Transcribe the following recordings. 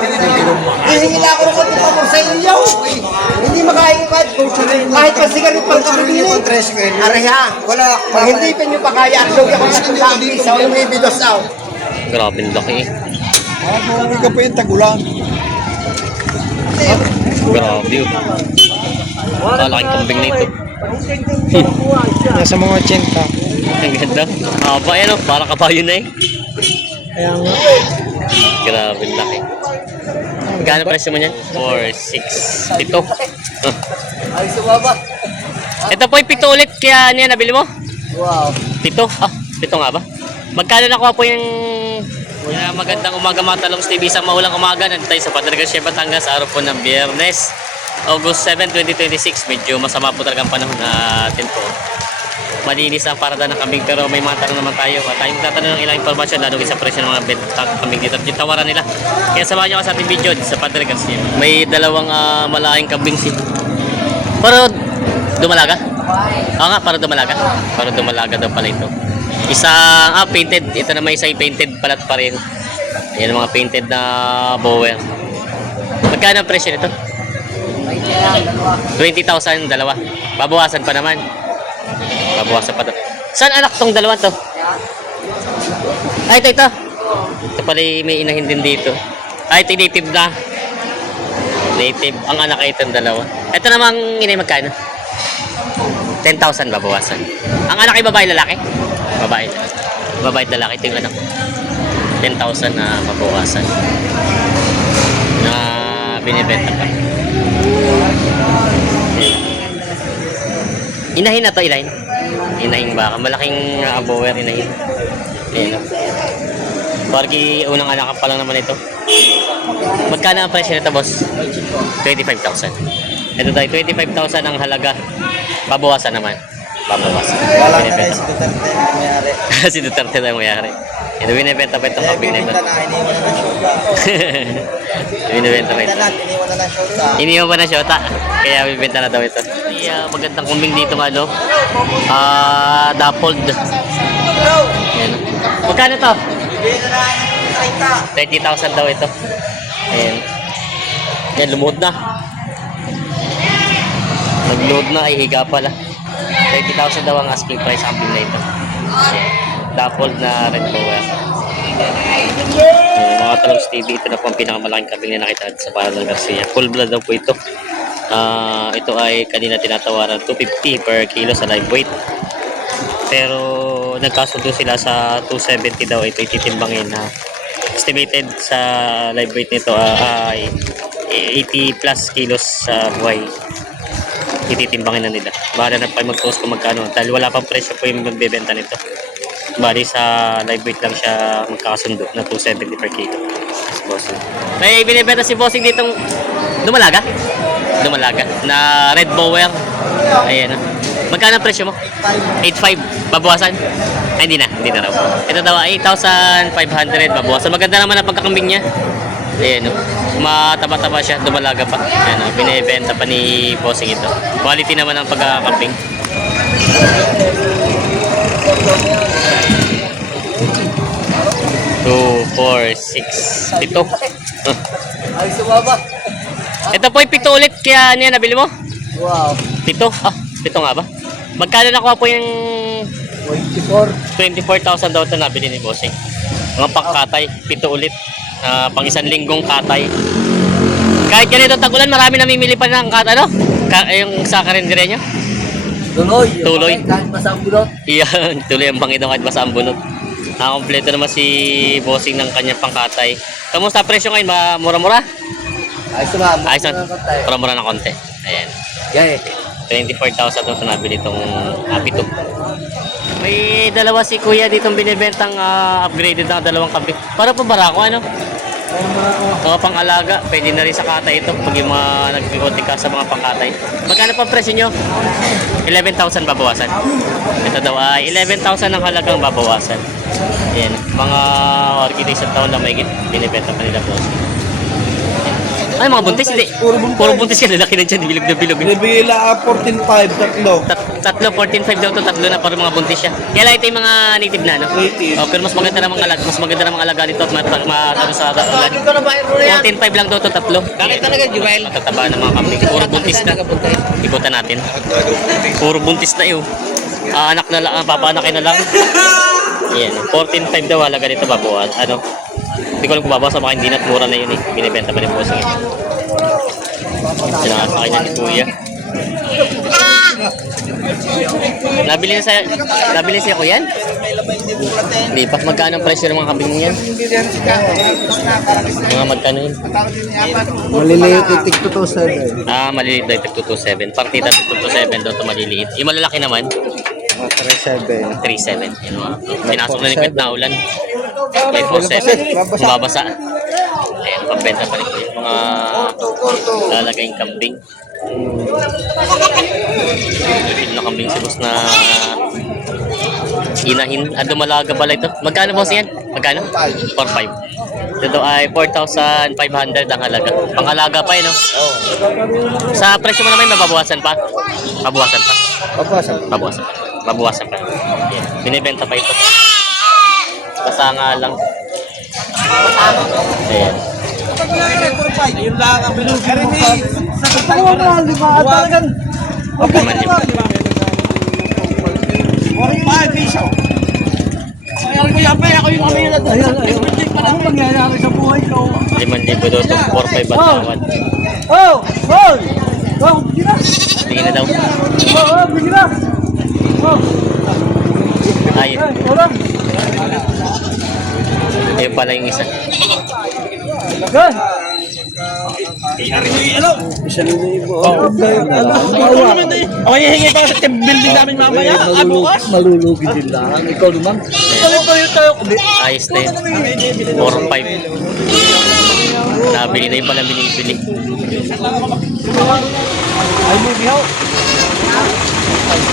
Hihingi na ako ng konti pa mo sa iyo. Hindi makain kahit pa sigarit pang kapili. Areha. Pag hindi pa nyo pa kaya, arlog ako sa lambi sa may bidos out. Grabe ang laki eh. Marami ka pa yung tagulang. Grabe yun. Malaking kambing na ito. Nasa mga 80. Ang ganda. Haba yan oh. Parang kabayo na eh. Kaya nga. Grabe ang laki. Magkano presyo mo niyan? 4, 6, 7. Ay, sumaba. Ito po yung 7 ulit. Kaya niya nabili mo? Wow. 7? Ah, 7 nga ba? Magkano nakuha po yung magandang umaga mga Talongs TV, isang maulang umaga. Nandito tayo sa Padre Garcia, Batangas, araw po ng Biyernes, August 7, 2026. Medyo masama po talagang panahon natin po. Malinis ang parada ng kambing pero may mga tanong naman tayo. At tayo magtatanong ng ilang informasyon lalo sa presyo ng mga bentang kambing dito at yung tawaran nila. Kaya samahan nyo ka sa ating video sa Padre Garcia. May dalawang malaking kambing si pero dumalaga? Oo nga, para dumalaga. Para dumalaga daw pala ito. Isang painted. Ito na may isang painted pala at pareho. Ayan ang mga painted na bower. Magkano ang presyo nito? 20,000 dalawa. Babawasan pa naman. Babawasan pa to. Saan anak tong dalawa to? Ay, ito. Ito pala may inahin din dito. Ay, ito native na. Native. Ang anak ay itong dalawa. Ito namang inay magkano? 10,000 babawasan. Ang anak ay babae lalaki? Babae. Babae at lalaki. Ito yung anak. 10,000 na mabawasan. Na binibenta pa. Inahin na to, inahin. Inahin baka. Malaking bower, inahin. Ayan. Bargi, unang anak pa lang naman ito. Magkano ang presyo nito, boss? 25,000. Ito tayo, 25,000 ang halaga. Babawasan naman. Babawasan. Wala ka rin si Duterte na mayari. Si Duterte na mayari. Ito, binibenta pa itong kambing na ito. Binibenta pa ito. Iniwan na ng shota. Iniwan pa na shota. Kaya bibenta na daw ito. Magandang kambing dito nga, no? Dappled. Ayan. Magkano to? 30,000 daw ito. Ayan. Yan, lumuhod na. Nag-load na, ay higa pala. 30,000 daw ang asking price ang kambing na ito. Dappled na red bower. Mga Talongs TV, ito na po ang pinakamalaking kambing na nakita sa Padre Garcia. Full blood daw po ito. Ito ay kanina tinatawaran 250 per kilo sa live weight. Pero nagkasundo sila sa 270 daw. Ito ititimbangin na estimated sa live weight nito ay 80 plus kilos sa buhay. Ititimbangin na nila. Bahala na pa mag-post kung magkano. Dahil wala pang presyo po yung magbebenta nito. Bali sa live weight lang siya magkakasundo na 270 per kilo. Bossing. May binibenta si Bossing ditong dumalaga? Dumalaga. Na red bower. Ayan. Magkano ang presyo mo? 8,500. Babawasan? Ay, hindi na. Hindi na raw. Ito daw 8,500. Babawasan. Maganda naman ang pagkakambing niya. Ayan. Mataba-taba siya. Dumalaga pa. Ayan. Binibenta pa ni Bossing ito. Quality naman ang pagkakambing. 2, 4, 6, 7. Ay, sumaba. Ito po yung 7 ulit. Kaya niya nabili mo? Wow. 7? 7 nga ba? Magkano nakuha po yung 24,000 daw ito nabili ni Bossing. Mga pangkatay. 7 ulit. Pang isang linggong katay. Kahit ganito tagulan, marami namimili pa ng katay, no? Yung sa karinderya nyo? Tuloy. Kahit masang bulot. Iyan, tuloy ang bangin kahit basa ang bunot. Kompleto naman si Bossing ng kanyang pangkatay. Kamusta presyo ngayon? Mura-mura? Ay, sumaba. Ayos na. Mura-mura ng konti. Ayan. Yan 24,000 ito nabili itong apito. May dalawa si Kuya ditong binibentang upgraded na dalawang kambing. Para po barako, ano? Pang alaga. Pwede na rin sa katay ito pag yung mga nagbigote ka sa mga pangkatay. Magkano pa presyo nyo? 11,000 babawasan. Ito daw ay 11,000 ang halagang babawasan. Ayan. Mga orchids sa taon na may binibenta pa nila po. Ay, mga buntis, hindi. Puro buntis yan. Lalaki na dyan. Bilog na bilog. Binibigay lang 14.5, tatlo. Tatlo, 14.5 daw to. Tatlo na para mga buntis siya. Kaya lang ito yung mga native na, ano? Native. Oh, pero mas maganda na mga alaga. Mas maganda na mga alaga dito. Matano sa alaga. 14.5 lang daw to. Tatlo. Bakit talaga, Joel? Matataba ng mga kambing. Puro buntis na. Ikutan natin. Puro buntis na yun. Anak na lang, papaanakin na lang. Ayan, 14.5 daw halaga nito babuan. Ano? Hindi ko alam kung babawas, baka hindi na mura na yun eh. Binibenta pa ni Bossing. Sinakasakay na ni Kuya. Nabili na siya ko yan? Hindi pa. Magkano ang presyo ng mga kambing mo yan? Mga magkano yun? Maliliit itik to to, sir. Maliliit daw ito 227. Partita ito 227 daw ito maliliit. Yung malalaki naman, 37. 37. Yun mga. Pinasok na ni Kwet na ulan. 947. Mababasa. Ayan, pambenta pa rin ko yung mga lalagay yung kambing. Yung na kambing si boss na inahin. Dumalaga pala ito. Magkano boss yan? Magkano? 4.5. Ito ay 4,500 ang halaga. Pangalaga pa yun, no? Sa presyo mo naman, mababawasan pa? Mabawasan pa? Babawasan. Babawasan pa. Yan. Binibenta pa ito. Kasanga lang. Ayan. Ayun lang ang binugin mo pa. Liman libo. Ano mangyayari sa buhay ko? 5,000 daw ito. 4,500 batawad. Oh! Oh! Oh! Bigyan na! Tingin na daw. Oh! Bigyan na! Oh! Ayun. Walang! Ayun pala yung isa. Gan! Isa na ibo. Oh! Ako hihingi pa sa team building namin mamaya. Bukas. Malulugi din lang. Ikaw naman. Ayos na yun. 4,500. Nabili na yung pala binibili. Ay mo bihaw.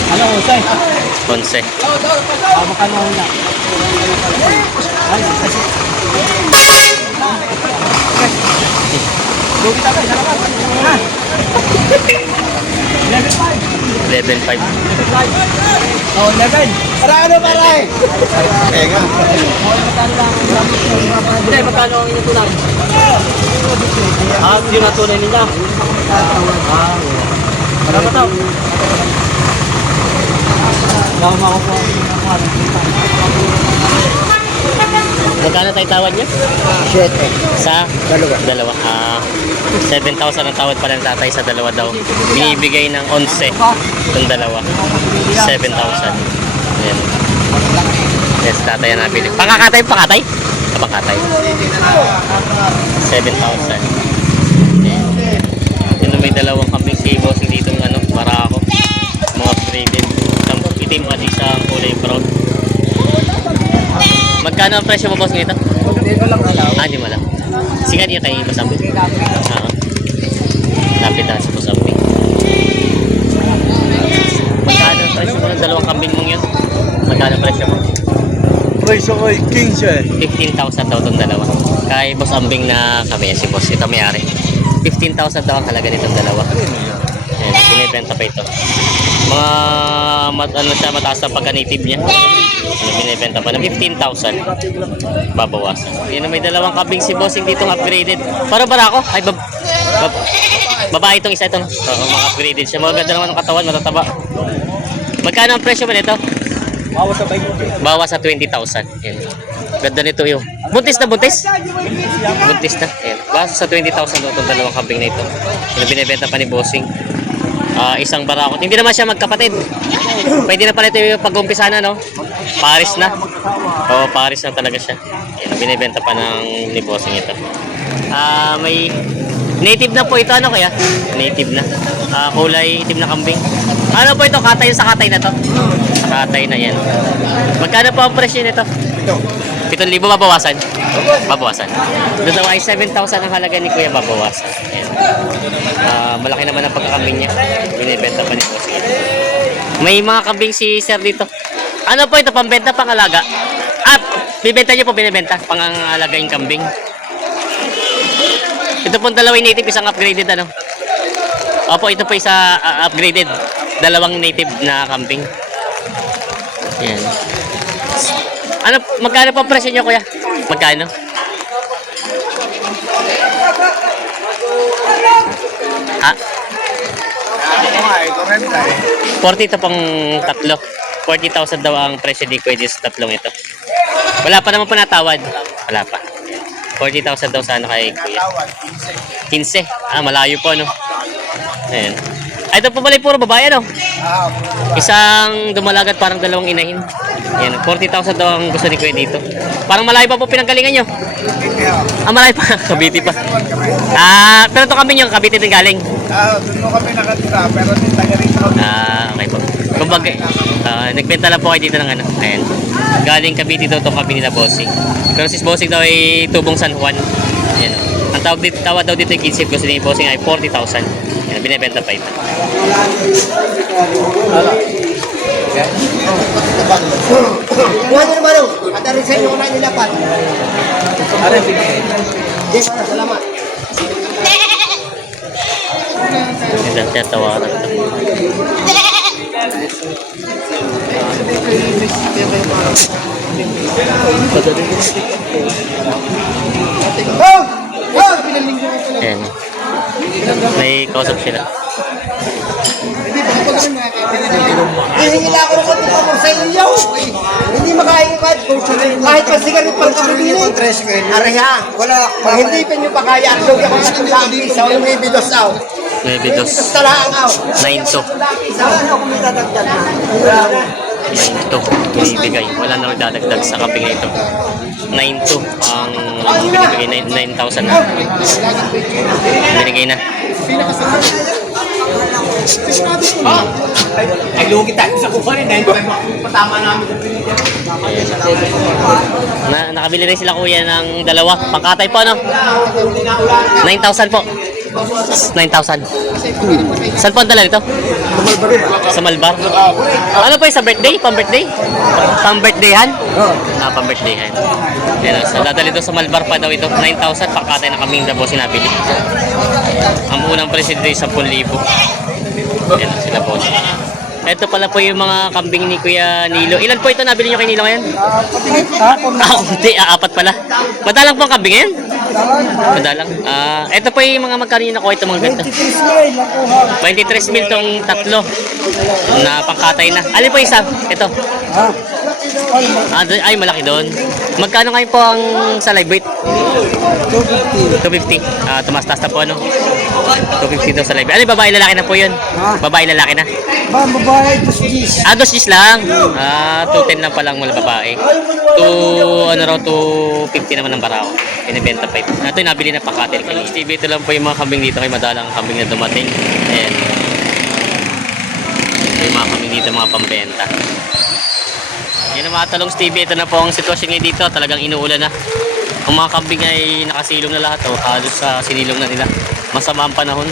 Ano ko say? 11. Makano na. Ay, kasi. Lugi ta kay salamat. Ha. 11,500. Oh, 11. Para ano para eh? Teka. Hindi, magkano ang inyong tunay? Yung natunay ninyo. Marami tao. Dahil makukuha Magkano tayo tawad niya? 7. Sa? Dalawa. 7,000 ang tawad pa ng tatay sa dalawa daw. Binibigay ng 11 itong dalawa. 7,000. Ayan. Yes, tatay ang nabili. Pangkakatay? Pangkatay. 7,000. Ayan. Yun may dalawang kambing si Bossing dito ng Barako. Mga braided. Isang itim at isang kulay brown. Magkano ang presyo mo, boss, nito? Hindi mo lang. Sige niya kay Bosambi. Lapit na sa Bosambi. Magkano ang presyo mo ng dalawang kambing mong yun? Magkano ang presyo mo? Presyo ko ay 15. 15,000 daw itong dalawa. Kay Boss Ambing na kami, si Boss. Ito may-ari. 15,000 daw ang halaga nitong dalawa. Ayan, binibenta pa ito. Mga mataas na pagka-native niya. Binibenta pa na 15,000. Babawasan. Yan na may dalawang kambing si Bossing ditong upgraded. Para Barako? Ay, babae itong isa ito. Oo, mga upgraded siya. Maganda naman ang katawan, matataba. Magkano ang presyo ba nito? Bawas sa 20,000. Yan. Ganda nito yun. Buntis na buntis? Buntis na. Yan. Bawas sa 20,000 daw itong dalawang kambing na ito. Yan binibenta pa ni Bossing. Isang Barakot. Hindi naman siya magkapatid. Pwede na pala ito yung pag-umpisa na, no? Paris na. Oo, Paris na talaga siya. Yan, binibenta pa ng ni Bossing ito. May native na po ito. Ano kaya? Native na. Kulay itim na kambing. Ano po ito? Katay sa katay na to? Sa katay na yan. Magkano po ang presyo nito? 7,000 babawasan? Babawasan. Doon daw ay 7,000 ang halaga ni Kuya, babawasan. Ayan. Malaki naman ang pagkakambing niya. Binibenta pa ni Bossing. May mga kambing si Sir dito. Ano po ito? Pambenta, pangalaga? Bibenta niyo po, binibenta? Pangalaga yung kambing. Ito Ito pong dalawang native, isang upgraded ano. Opo, ito po isa upgraded. Dalawang native na kambing. Yan. Ano, magkano po ang presyo nyo, kuya? Magkano? Ah, 40 ito pang tatlo. 40,000 daw ang presyo ni Kuya sa tatlong ito. Wala pa naman po natawad. Wala pa. 40,000 daw sana kay Kuya. 15. Ah, malayo po, no? Ayan. Ay, ito po pala yung puro babae, no? Isang dumalagat, parang dalawang inahin. Ayan, 40,000 daw ang gusto ni Kuya dito. Parang malayo pa po pinanggalingan nyo. Ah, malayo pa. Cavite pa. Ah, pero ito kami nyo, Cavite din galing. Doon mo kami nakatira, pero di taga rito. Ah, okay po. Kumbaga, nagbenta lang po kayo dito ng ano. Ayan. Galing Cavite daw itong kami nila Bossing. Pero si Bossing daw ay Tubong San Juan. Ayan. Ang tawad daw dito yung 15. Gusto ni Bossing ay 40,000. Ayan, binibenta pa ito. Kuha nyo naman, at arin sa inyo ko na nilapat. Yes, salamat. Ito, tatawaran ito. Oh! Oh! Ayan. May kausap sila. Hihingi na ako ng konti pa sa inyo. Hindi makain kahit pa sigarit pang kabili. Areha, wala. Pag hindi pa nyo pa kaya, at log ako sa tulang pisaw, yung may bidos aw. May bidos. Bidos talaang aw. 9 to. Ano ako may dadagdag na? 9 to. Binibigay. Wala na rin dadagdag sa kambing na ito. 9 to. Ang binibigay 9,000 na. Binigay na. Ay, lugi tayo sa kukunin. Dahil patama namin yung pinigyan. Nakabili rin sila kuya ng dalawa. Pangkatay po, no? 9,000 po. 9,000. Saan po ang dala nito? Sa Malbar. Ano po yung sa birthday? Pang-birthday? Pang-birthdayhan? Ah, pang-birthdayhan. Yan, so dadali ito sa Malbar pa daw ito. 9,000. Pangkatay na kaming dabo sinabili. Ang unang presyo dito ay 10,000. Yan sila po. Ito pala po yung mga kambing ni Kuya Nilo. Ilan po ito nabili nyo kay Nilo ngayon? Hindi, apat pala. Madalang po ang kambing ngayon? Madalang. Ito po yung mga magkano na ko ito mga ganito. 23 mil tong tatlo na pangkatay na. Alin po isa? Ito. Ay, malaki doon. Magkano ngayon po ang sa live weight? 250. Tumastas na po, ano? 250 daw sa live. Ano yung babae lalaki na po yun? Babae lalaki na? Babae, tusgis. 2 lang. 210 lang palang mula babae. 250 naman ng barao. Pinibenta pa ito. Ito yung nabili na pangkatil kay TV. Ito lang po yung mga kambing dito kay madalang kambing na dumating. Ayan. Ito yung mga kambing dito, mga pambenta. Yan ang mga talong TV. Ito na po ang sitwasyon ngayon dito. Talagang inuulan na. Ang mga kambing ay nakasilong na lahat. Halos sinilong na nila. Masama ang panahon.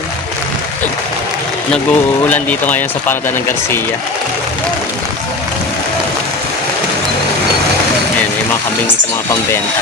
Nag-uulan dito ngayon sa Parada ng Garcia. Ayan, yung mga kambing dito, mga pambenta.